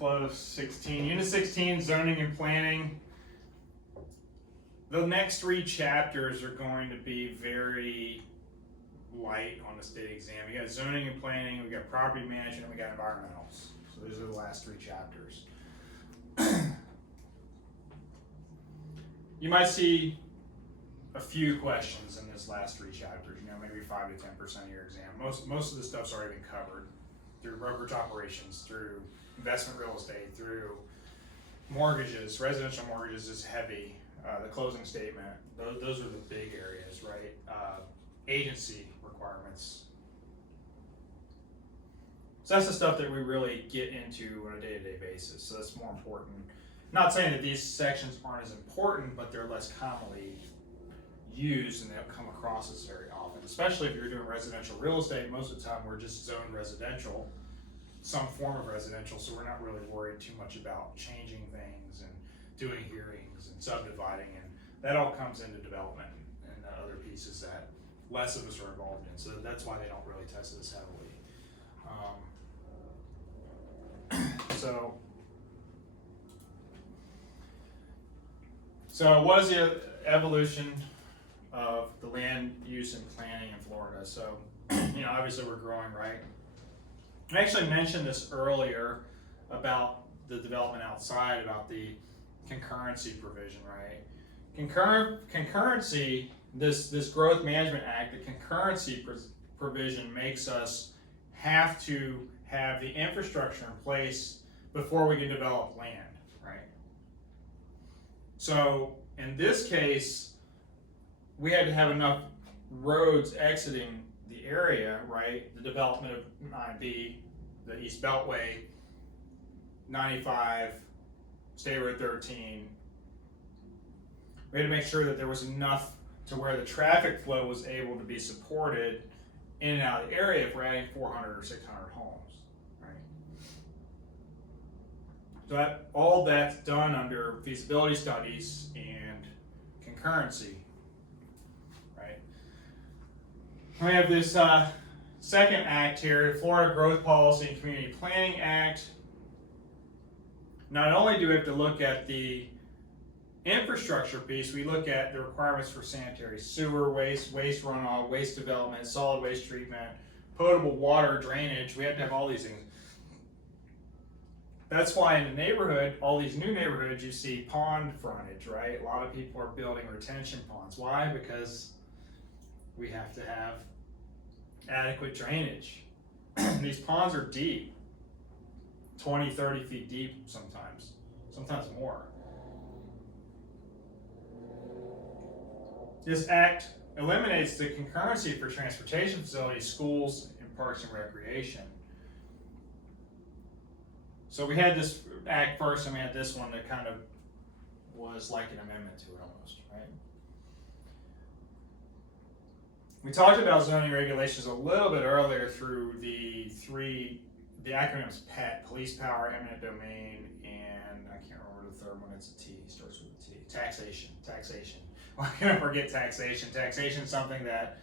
close. 16. Unit 16, zoning and planning. The next 3 chapters are going to be very light on the state exam. We got zoning and planning, we got property management, and we got environmentals. So those are the last 3 chapters. You might see a few questions in this last 3 chapters, maybe 5 to 10% of your exam. Most of the stuff's already been covered through brokerage operations, through investment real estate, through mortgages. Residential mortgages is heavy. The closing statement, those are the big areas, right? Agency requirements. So that's the stuff that we really get into on a day-to-day basis. So that's more important. Not saying that these sections aren't as important, but they're less commonly used and they don't come across as very often. Especially if you're doing residential real estate, most of the time we're just zoned residential, some form of residential, so we're not really worried too much about changing things and doing hearings and subdividing, and that all comes into development and other pieces that less of us are involved in. So that's why they don't really test this heavily. So what is the evolution of the land use and planning in Florida? So, obviously we're growing, right? I actually mentioned this earlier about the development outside, about the concurrency provision, right? Concurrency, this Growth Management Act, the concurrency provision makes us have to have the infrastructure in place before we can develop land, right? So in this case, we had to have enough roads exiting the area, right? The development of 9B, the East Beltway, 95, State Road 13. We had to make sure that there was enough to where the traffic flow was able to be supported in and out of the area if we're adding 400 or 600 homes, right? So all that's done under feasibility studies and concurrency, right? We have this second act here, Florida Growth Policy and Community Planning Act. Not only do we have to look at the infrastructure piece, we look at the requirements for sanitary sewer, waste runoff, waste development, solid waste treatment, potable water, drainage. We have to have all these things. That's why in the neighborhood, all these new neighborhoods, you see pond frontage, right? A lot of people are building retention ponds. Why? Because we have to have adequate drainage. These ponds are deep, 20, 30 feet deep sometimes more. This act eliminates the concurrency for transportation facilities, schools, and parks and recreation. So we had this act first, and we had this one that kind of was like an amendment to it almost, right? We talked about zoning regulations a little bit earlier through the acronyms PET, police power, eminent domain, and I can't remember the third one, it's a T, starts with a T, taxation. I'm gonna forget taxation. Taxation is something that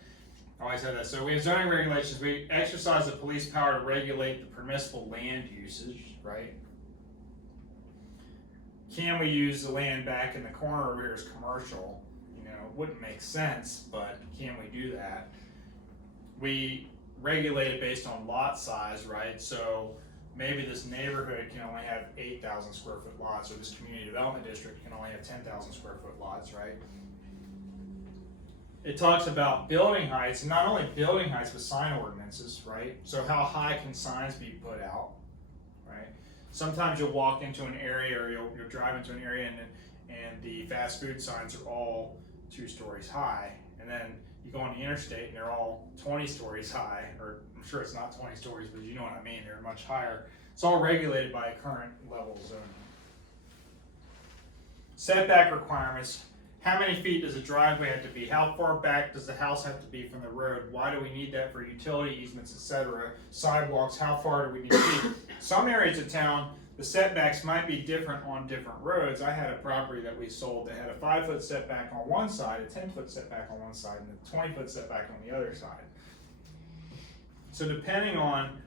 I always have that. So we have zoning regulations. We exercise the police power to regulate the permissible land usage, right? Can we use the land back in the corner over here as commercial? It wouldn't make sense, but can we do that? We regulate it based on lot size, right? So maybe this neighborhood can only have 8,000 square foot lots, or this community development district can only have 10,000 square foot lots, right? It talks about building heights, and not only building heights, but sign ordinances, right? So how high can signs be put out, right? Sometimes you'll walk into an area, or you'll drive into an area, and the fast food signs are all 2 stories high, and then you go on the interstate and they're all 20 stories high, or I'm sure it's not 20 stories, but you know what I mean, they're much higher. It's all regulated by a current level of zoning. Setback requirements. How many feet does a driveway have to be? How far back does the house have to be from the road? Why do we need that for utility easements, etc.? Sidewalks, how far do we need to be? Some areas of town, the setbacks might be different on different roads. I had a property that we sold that had a 5-foot setback on one side, a 10-foot setback on one side, and a 20-foot setback on the other side. So depending on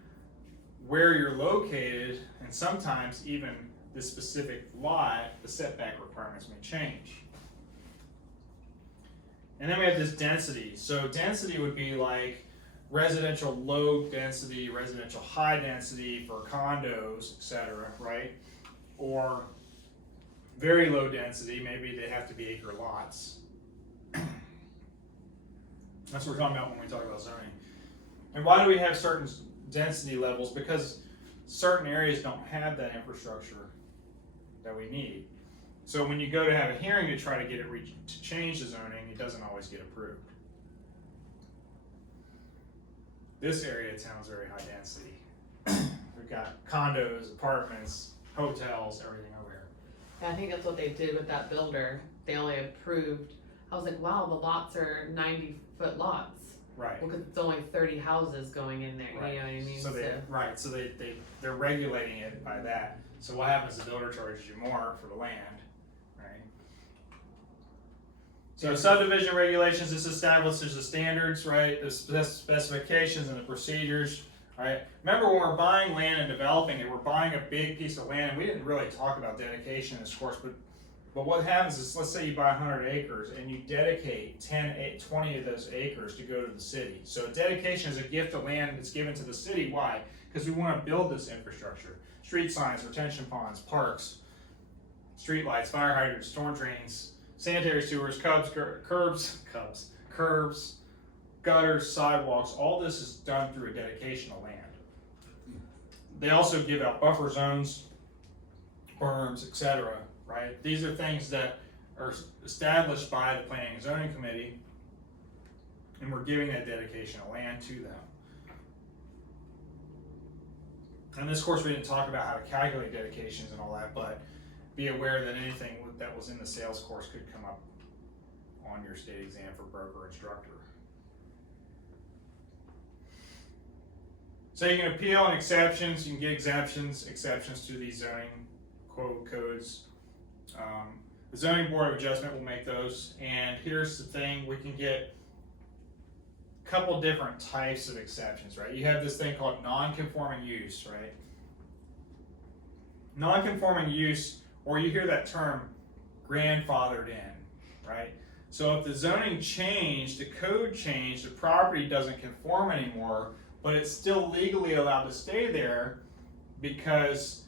where you're located and And sometimes even the specific lot, the setback requirements may change. And then we have this density. So density would be like residential low density, residential high density for condos, etc., right? Or very low density, maybe they have to be acre lots. That's what we're talking about when we talk about zoning. And why do we have certain density levels? Because certain areas don't have that infrastructure that we need. So when you go to have a hearing to try to get it to change the zoning, it doesn't always get approved. This area of town is very high density. We've got condos, apartments, hotels, everything over here. Yeah, I think that's what they did with that builder. They only approved, I was like, wow, the lots are 90-foot lots. Right. Well, because it's only 30 houses going in there, Right. you know what I mean? So they're regulating it by that. So what happens, the builder charges you more for the land, right? So subdivision regulations, this establishes the standards, right? The specifications and the procedures, right? Remember when we're buying land and developing it, we're buying a big piece of land, and we didn't really talk about dedication in this course, but what happens is, let's say you buy 100 acres and you dedicate 20 of those acres to go to the city. So dedication is a gift of land that's given to the city. Why? Because we want to build this infrastructure. Street signs, retention ponds, parks, street lights, fire hydrants, storm drains, sanitary sewers, curbs, gutters, sidewalks. All this is done through a dedication of land. They also give out buffer zones, berms, etc. Right? These are things that are established by the Planning and Zoning Committee, and we're giving that dedication of land to them. In this course, we didn't talk about how to calculate dedications and all that, but be aware that anything that was in the sales course could come up on your state exam for broker instructor. So you can appeal and exceptions. You can get exceptions to these zoning codes. The Zoning Board of Adjustment will make those, and here's the thing, we can get a couple different types of exceptions, right? You have this thing called non-conforming use, right? Non-conforming use, or you hear that term grandfathered in, right? So if the zoning changed, the code changed, the property doesn't conform anymore, but it's still legally allowed to stay there because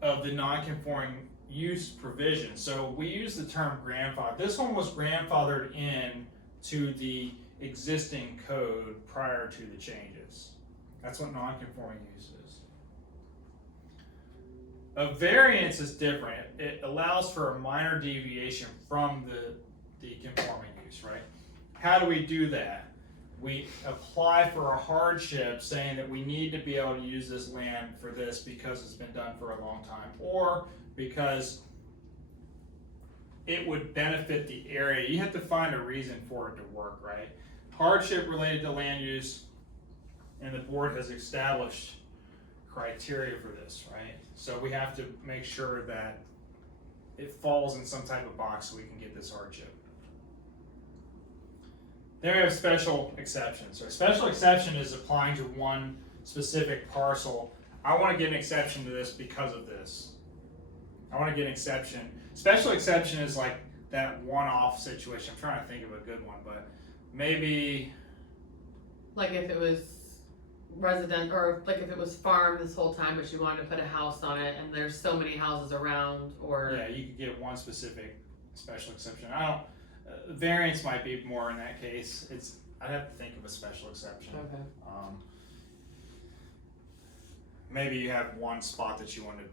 of the non-conforming use provision. So we use the term grandfather. This one was grandfathered in to the existing code prior to the changes. That's what non-conforming use is. A variance is different. It allows for a minor deviation from the conforming use, right? How do we do that? We apply for a hardship saying that we need to be able to use this land for this because it's been done for a long time, or because it would benefit the area. You have to find a reason for it to work, right? Hardship related to land use, and the board has established criteria for this, right? So we have to make sure that it falls in some type of box so we can get this hardship. Then we have special exceptions. So a special exception is applying to one specific parcel. I want to get an exception to this because of this. I want to get an exception. Special exception is like that one-off situation. I'm trying to think of a good one, but maybe like if it was resident, or like if it was farm this whole time, but you wanted to put a house on it, and there's so many houses around, or yeah, you could get one specific special exception. I don't. Variance might be more in that case. I'd have to think of a special exception. okay. Maybe you have one spot that you want to.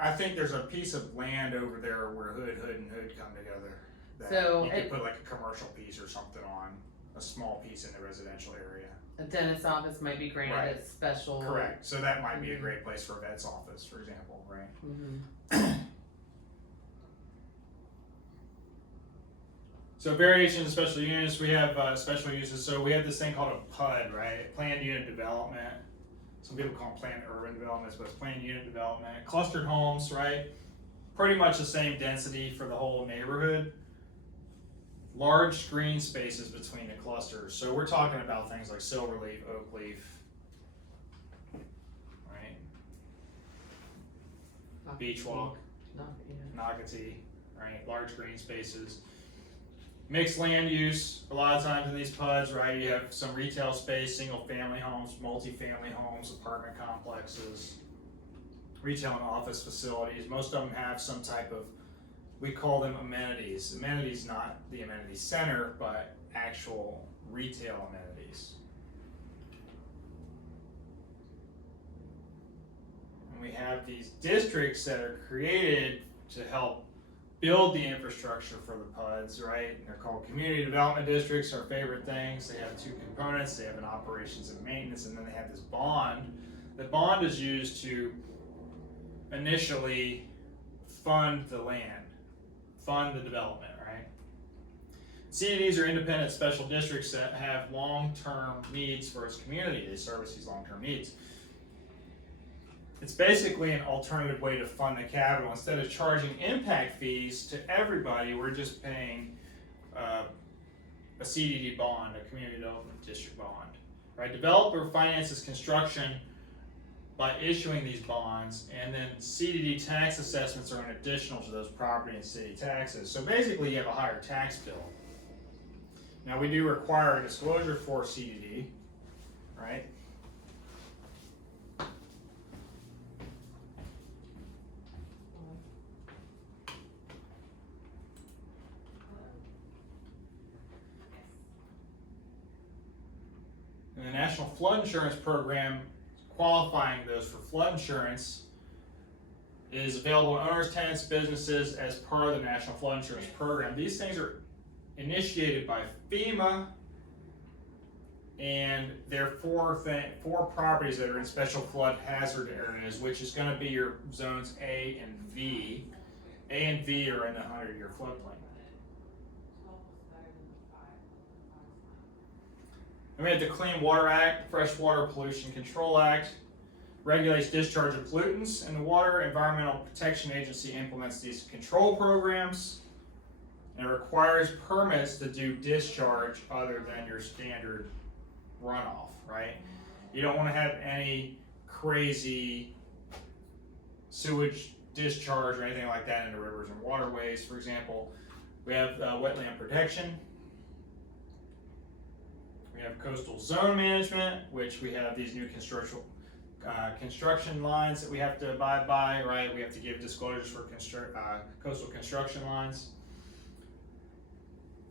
I think there's a piece of land over there where Hood and Hood come together. That So you could put like a commercial piece or something on, a small piece in the residential area. A dentist's office might be granted Right. a special. Correct. So that might be a great place for a vet's office, for example, right? Mm-hmm. So variations of special units, we have special uses. So we have this thing called a PUD, right? Planned unit development. Some people call them planned urban developments, but it's planned unit development. Clustered homes, right? Pretty much the same density for the whole neighborhood. Large green spaces between the clusters. So we're talking about things like silverleaf, oak leaf, right? beach walk, Yeah. Nocatee, right? Large green spaces. Mixed land use, a lot of times in these PUDs, right? You have some retail space, single family homes, multi-family homes, apartment complexes, retail and office facilities. Most of them have some type of, we call them amenities. Amenities, not the amenity center, but actual retail amenities. And we have these districts that are created to help build the infrastructure for the PUDs, right? And they're called community development districts, our favorite things. They have two components. They have an operations and maintenance, and then they have this bond. The bond is used to initially fund the land, fund the development, right? CDDs are independent special districts that have long-term needs for its community. They service these long-term needs. It's basically an alternative way to fund the capital. Instead of charging impact fees to everybody, we're just paying a CDD bond, a community development district bond, right? Developer finances construction by issuing these bonds, and then CDD tax assessments are an additional to those property and city taxes. So basically you have a higher tax bill. Now we do require a disclosure for CDD, right? And the National Flood Insurance Program, qualifying those for flood insurance, is available to owners, tenants, businesses as part of the National Flood Insurance Program. These things are initiated by FEMA, and there are four properties that are in special flood hazard areas, which is going to be your zones A and V. A and V are in the 100-year floodplain. And we have the Clean Water Act, Freshwater Pollution Control Act, regulates discharge of pollutants, and the Water Environmental Protection Agency implements these control programs, and it requires permits to do discharge other than your standard runoff, right? You don't want to have any crazy sewage discharge or anything like that into rivers and waterways. For example, we have wetland protection. We have coastal zone management, which we have these new construction lines that we have to abide by, right? We have to give disclosures for coastal construction lines.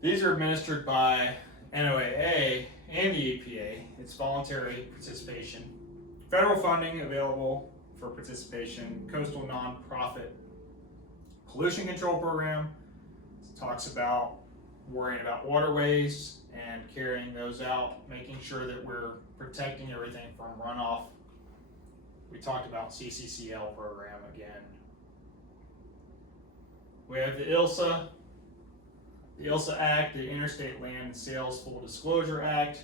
These are administered by NOAA and the EPA. It's voluntary participation. Federal funding available for participation. Coastal nonprofit pollution control program. It talks about worrying about waterways and carrying those out, making sure that we're protecting everything from runoff. We talked about CCCL program again. We have the ILSA Act, the Interstate Land Sales Full Disclosure Act.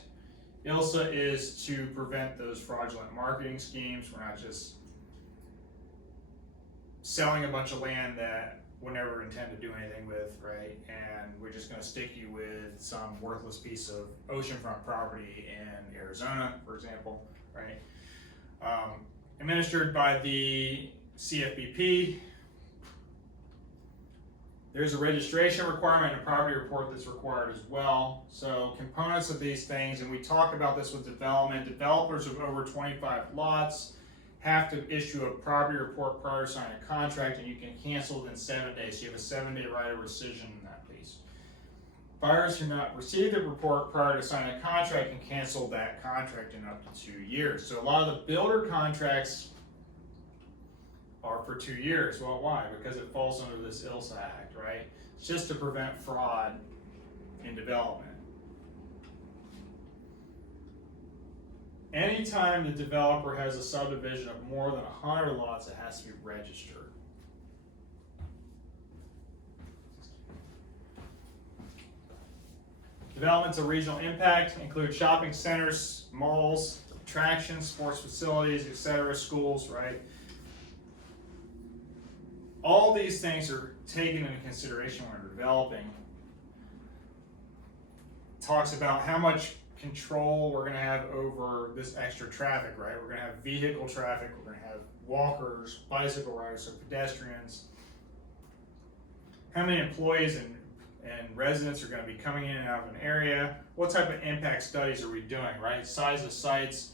ILSA is to prevent those fraudulent marketing schemes. We're not just selling a bunch of land that we'll never intend to do anything with, right? And we're just going to stick you with some worthless piece of oceanfront property in Arizona, for example, right? Administered by the CFPP. There's a registration requirement and a property report that's required as well. So components of these things, and we talk about this with development. Developers of over 25 lots have to issue a property report prior to signing a contract, and you can cancel within 7 days. So you have a 7-day right of rescission in that lease. Buyers who not receive the report prior to signing a contract can cancel that contract in up to 2 years. So a lot of the builder contracts are for 2 years. Well, why? Because it falls under this ILSA Act, right? It's just to prevent fraud in development. Anytime the developer has a subdivision of more than 100 lots, it has to be registered. Developments of regional impact include shopping centers, malls, attractions, sports facilities, etc., schools, right? All these things are taken into consideration when we're developing. Talks about how much control we're going to have over this extra traffic, right? We're going to have vehicle traffic, we're going to have walkers, bicycle riders, or pedestrians? How many employees and residents are gonna be coming in and out of an area? What type of impact studies are we doing, right? Size of sites,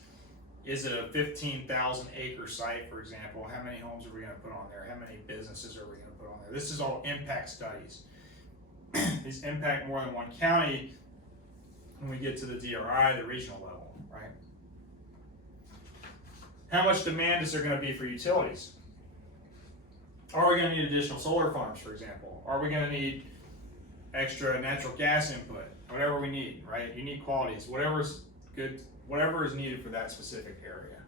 is it a 15,000 acre site, for example? How many homes are we gonna put on there? How many businesses are we gonna put on there? This is all impact studies. These impact more than one county when we get to the DRI, the regional level, right? How much demand is there gonna be for utilities? Are we gonna need additional solar farms, for example? Are we gonna need extra natural gas input? Whatever we need, right? Unique qualities, whatever's good, whatever is needed for that specific area.